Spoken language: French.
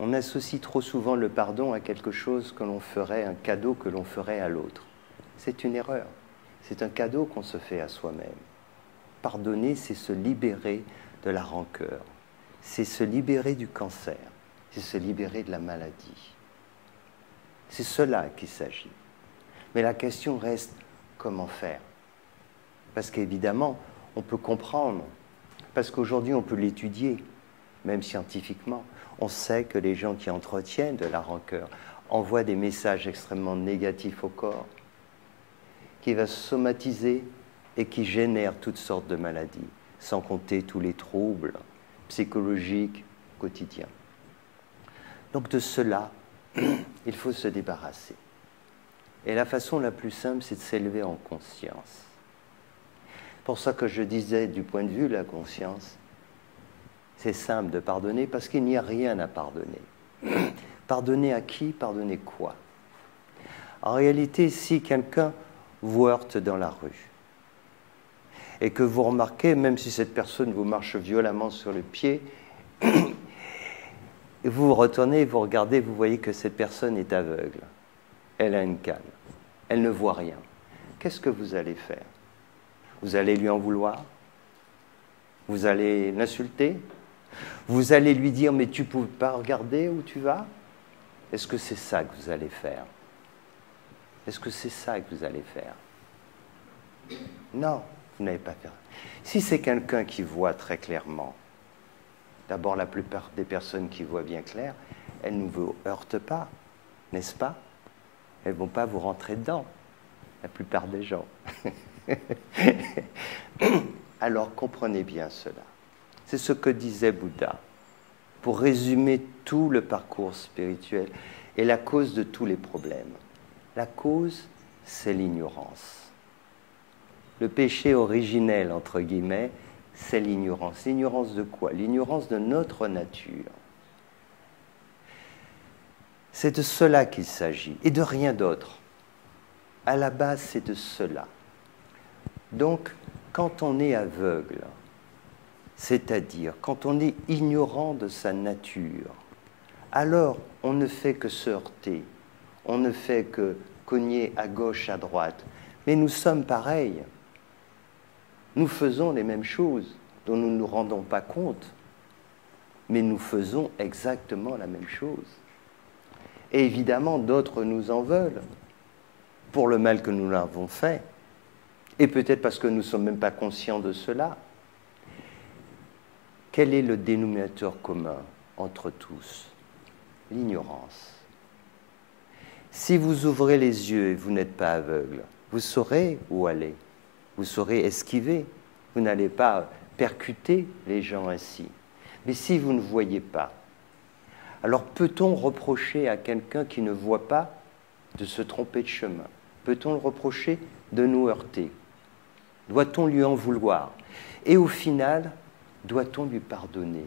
On associe trop souvent le pardon à quelque chose que l'on ferait, un cadeau que l'on ferait à l'autre. C'est une erreur. C'est un cadeau qu'on se fait à soi-même. Pardonner, c'est se libérer de la rancœur. C'est se libérer du cancer. C'est se libérer de la maladie. C'est cela qu'il s'agit. Mais la question reste, comment faire? Parce qu'évidemment, on peut comprendre, parce qu'aujourd'hui on peut l'étudier, même scientifiquement. On sait que les gens qui entretiennent de la rancœur envoient des messages extrêmement négatifs au corps, qui va se somatiser et qui génèrent toutes sortes de maladies, sans compter tous les troubles psychologiques quotidiens. Donc de cela, il faut se débarrasser. Et la façon la plus simple, c'est de s'élever en conscience. Pour ça que je disais, du point de vue de la conscience, c'est simple de pardonner parce qu'il n'y a rien à pardonner. Pardonner à qui? Pardonner quoi? En réalité, si quelqu'un vous heurte dans la rue et que vous remarquez, même si cette personne vous marche violemment sur le pied, et vous vous retournez, vous regardez, vous voyez que cette personne est aveugle. Elle a une canne. Elle ne voit rien. Qu'est-ce que vous allez faire? Vous allez lui en vouloir? Vous allez l'insulter? Vous allez lui dire, mais tu ne peux pas regarder où tu vas? Est-ce que c'est ça que vous allez faire? Est-ce que c'est ça que vous allez faire? Non, vous n'allez pas faire. Si c'est quelqu'un qui voit très clairement, d'abord la plupart des personnes qui voient bien clair, elles ne vous heurtent pas, n'est-ce pas? Elles ne vont pas vous rentrer dedans, la plupart des gens. Alors comprenez bien cela. C'est ce que disait Bouddha. Pour résumer tout le parcours spirituel et la cause de tous les problèmes. La cause, c'est l'ignorance. Le péché originel, entre guillemets, c'est l'ignorance. L'ignorance de quoi? L'ignorance de notre nature. C'est de cela qu'il s'agit, et de rien d'autre. À la base, c'est de cela. Donc, quand on est aveugle, c'est-à-dire quand on est ignorant de sa nature, alors on ne fait que se heurter, on ne fait que cogner à gauche, à droite. Mais nous sommes pareils. Nous faisons les mêmes choses dont nous ne nous rendons pas compte, mais nous faisons exactement la même chose. Et évidemment, d'autres nous en veulent pour le mal que nous leur avons fait, et peut-être parce que nous ne sommes même pas conscients de cela. Quel est le dénominateur commun entre tous? L'ignorance. Si vous ouvrez les yeux et vous n'êtes pas aveugle, vous saurez où aller, vous saurez esquiver, vous n'allez pas percuter les gens ainsi. Mais si vous ne voyez pas, alors peut-on reprocher à quelqu'un qui ne voit pas de se tromper de chemin? Peut-on le reprocher de nous heurter? Doit-on lui en vouloir? Et au final, doit-on lui pardonner?